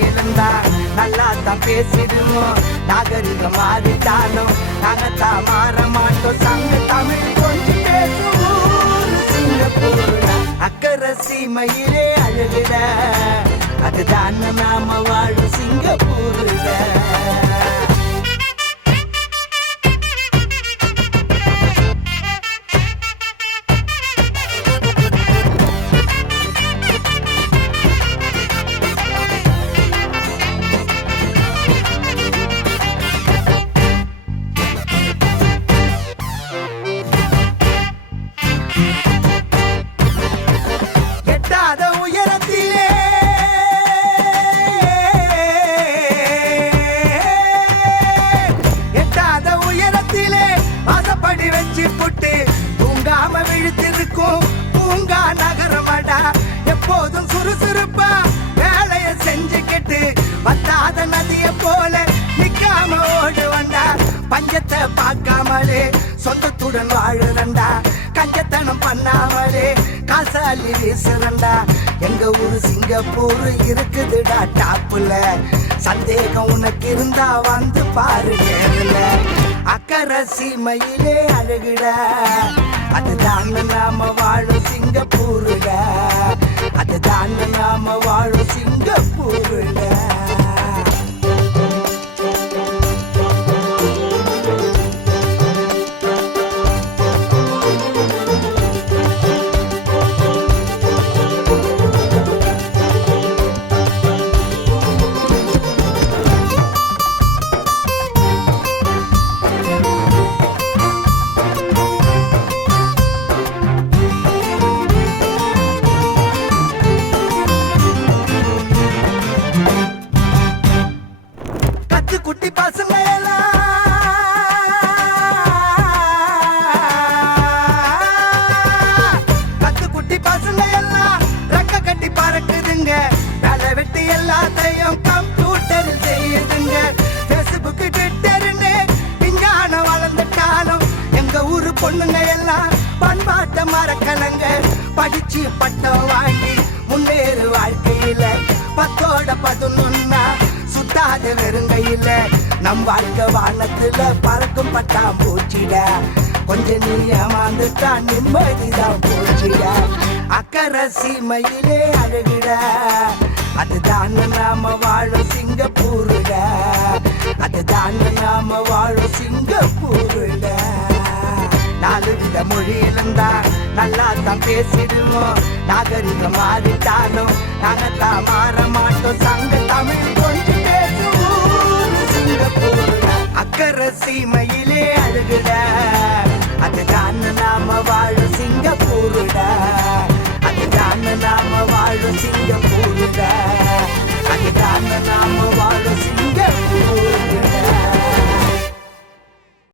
மொழியிலிருந்தா நல்லா தான் பேசிடுவோம். நாகரிகம் மாறிட்டாலும் நாங்கத்தான் மாற மாட்டோம். சங்க தமிழ் கொஞ்சம் பேசுவோம். சிங்கப்பூர் அக்கறை சீமையிலே அழகுட, அதுதான் நாம வாழும் சிங்கப்பூருட. தூங்காம விழுத்திருக்கும் பூங்கா நகரமடா. எப்போதும் சுறுசுறுப்பா வேலைய செஞ்சுக்கிட்டு வத்தாத நதிய போல நிக்காம ஓடுவண்டா. பஞ்சத்தை பார்க்காமலே சொந்தத்துடன் வாழுறண்டா. கஞ்சத்தனம் பண்ணாமலே காசாலி வீசுறண்டா. எங்க ஊரு சிங்கப்பூர் இருக்குதுடா டாப்புல. சந்தேகம் உனக்கு இருந்தா வந்து பாரு நேருல. அக்கறை சீமையிலே அழகுட, அதுதான் நாம வாழும் சிங்கப்பூருட. அதுதான் நாம வாழும் சிங்கப்பூருட. குட்டி பசங்க எல்லாம் குட்டி பசங்க எல்லாம் ரெக்க கட்டி பறக்குதுங்க. வேலை வெட்டி எல்லாத்தையும் கம்ப்யூட்டரில் செய்யுதுங்க. பேஸ்புக் ட்விட்டர்னு விஞ்ஞானம் வளர்ந்துட்டாலும் எங்க ஊரு பொண்ணுங்க எல்லாம் பண்பாட்டை மறக்கலங்க. படிச்சு பட்டம் வாங்கி முன்னேறு வாழ்க்கையில 10 சுத்தாத வெறுங்கையில நம் வாழ்க்கை வானத்துல பறக்கும் பட்டாம் பூச்சிட. கொஞ்சம் நீ ஏமாந்துட்டா நிம்மதிதான் போச்சிட. அக்கறை சீமையிலே அழகுட, அதுதான் நாம வாழும் சிங்கப்பூருட. அதுதான் நாம வாழும் சிங்கப்பூருட. 4 வித மொழியிலிருந்தா நல்லா தான் பேசிடுவோம். நாகரிகம் மாறிட்டாலும் நாங்கத்தான் மாற மாட்டோம். சங்க தமிழ் கொஞ்சம் பேசுவோம். சிங்கப்பூருட அக்கறை சீமையிலே அழகுட, அதுதான் நாம வாழும் சிங்கப்பூருட. அதுதான் நாம வாழும் சிங்கப்பூருட. அதுதான் நாம